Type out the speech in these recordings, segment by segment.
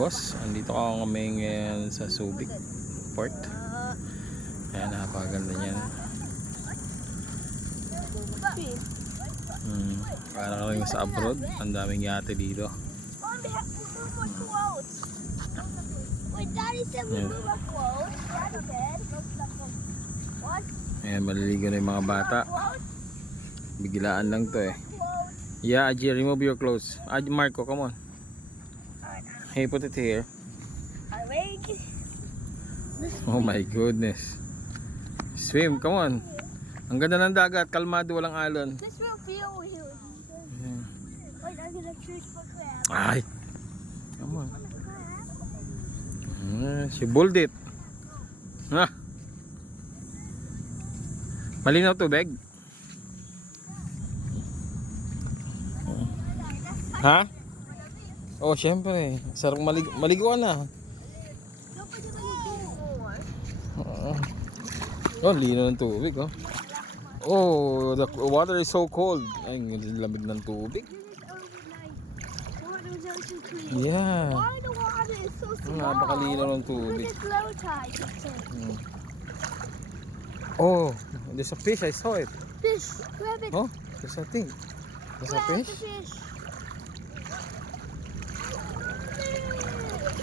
boss, andito ako kami ngayon sa Subic Port. Ayan, napakaganda niyan. Parang rin sa abroad, ang daming yate dito. Ayan, maliligo na yung mga bata. Biglaan lang to eh. Yeah, Aji, remove your clothes. Aji, Marco, come on. Hey, put it here. Oh my goodness. Swim, come on. Ang ganda ng dagat, kalmado, walang alon. Ay, come on. She bulled it. Malinaw tubig? Ha? Oh, syempre. Sarap maligo na. Oh, lino ng tubig, oh. Oh, the water is so cold. Ay, lamig ng tubig. Yeah. Napakalino ng tubig. Oh, there's a fish. I saw it. Fish, grab it. Oh, there's a thing. There's a fish.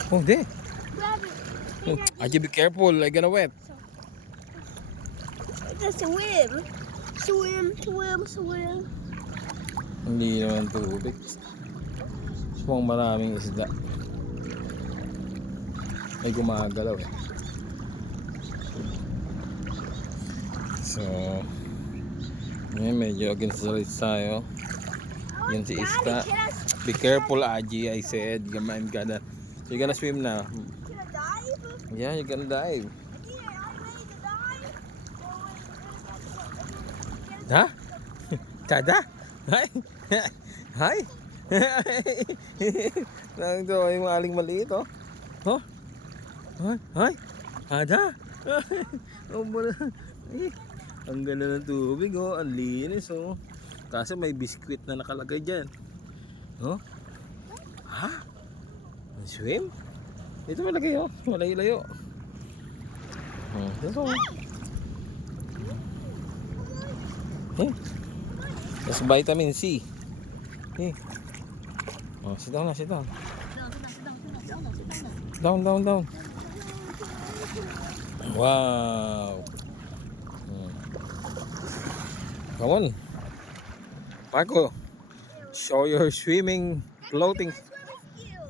Oh, there. Grab it. Aji, be careful. I'm gonna wet. Just swim. Swim, swim, swim. Hindi naman tubig. Mukhang maraming isda. May gumagalaw eh. So, medyo against the race tayo. Yan si Iska. Be careful, Aji, I said. I'm gonna. So you're gonna swim now. Can I dive? Yeah, you're gonna dive. Ha? Tada? Hi? Hi? Lang to yung aling maliit, oh. Oh? Hi? Ada? Ang ganda ng tubig, oh. Ang linis, oh. Kasi may biskwit na nakalagay dyan. Oh? Ha? Swim? Dito malagay, oh. Malayo-layo. Oh, dito, oh. Hey. There's vitamin C. Hey. Oh, sit down na, sit down. Down, down, down. Wow. Come on. Marco, show your swimming floating.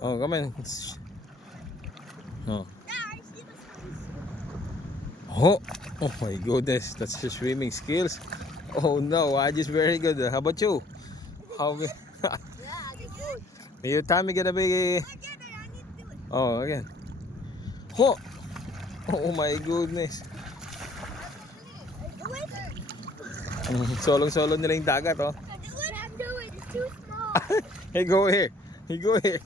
Oh, come on. Oh. Oh, oh my goodness, that's the swimming skills. Oh no, Aji's very good. How about you? How? Your tummy gonna be? Oh, again. Oh, oh my goodness. Solong-solo nila yung dagat, oh. It's too small. Hey, go here. Hey, go here.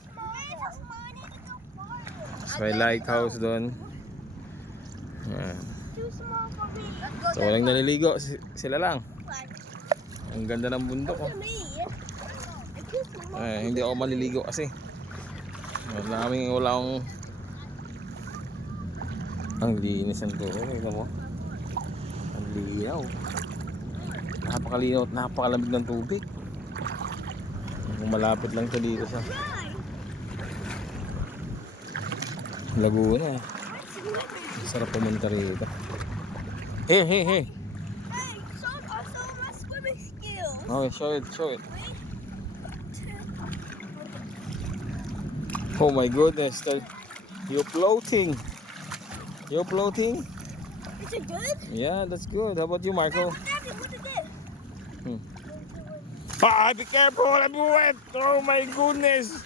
It's my lighthouse doon. Yeah. Too small for me. So, walang naliligo. Sila lang. Ang ganda ng bundok, oh. Hindi ako maliligo kasi. Wala akong ang linis ng tubig. Tingnan mo. Ang linaw. Napakalinaw at napakalamig ng tubig. Kung malapit lang ito dito sa Laguna. Sarap pumunta rito. Hey, hey, hey. Okay, show it, show it. Oh my goodness, you're floating. You're floating? Is it good? Yeah, that's good. How about you, Marco? What is it? Ah, be careful, I'm wet. Oh my goodness.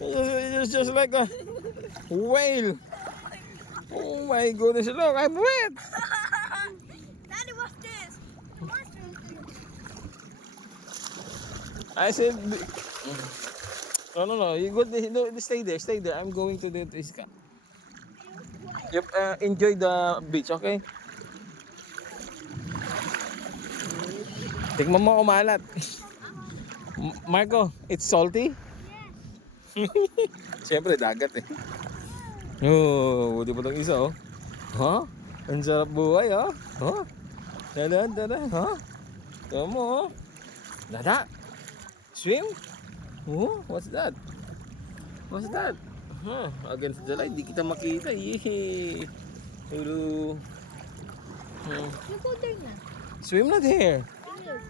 It's just like a whale. Oh my goodness, look, I'm wet. Daddy, what's this? I said, no, you go, no, stay there. I'm going to the Iska. Yep, enjoy the beach, okay? Tikman mo kung maalat. Marco, it's salty? Siyempre, dagat eh. Oh, buti pa tong isa oh. Ha? Ang sarap buhay oh. Ha? Dadan, dadan, ha? Tama mo oh. Dada. Swim? Oh, what's that? What's that? Huh, against the light, di kita makita. Yee. Hello. You go there na. Swim na there. Here.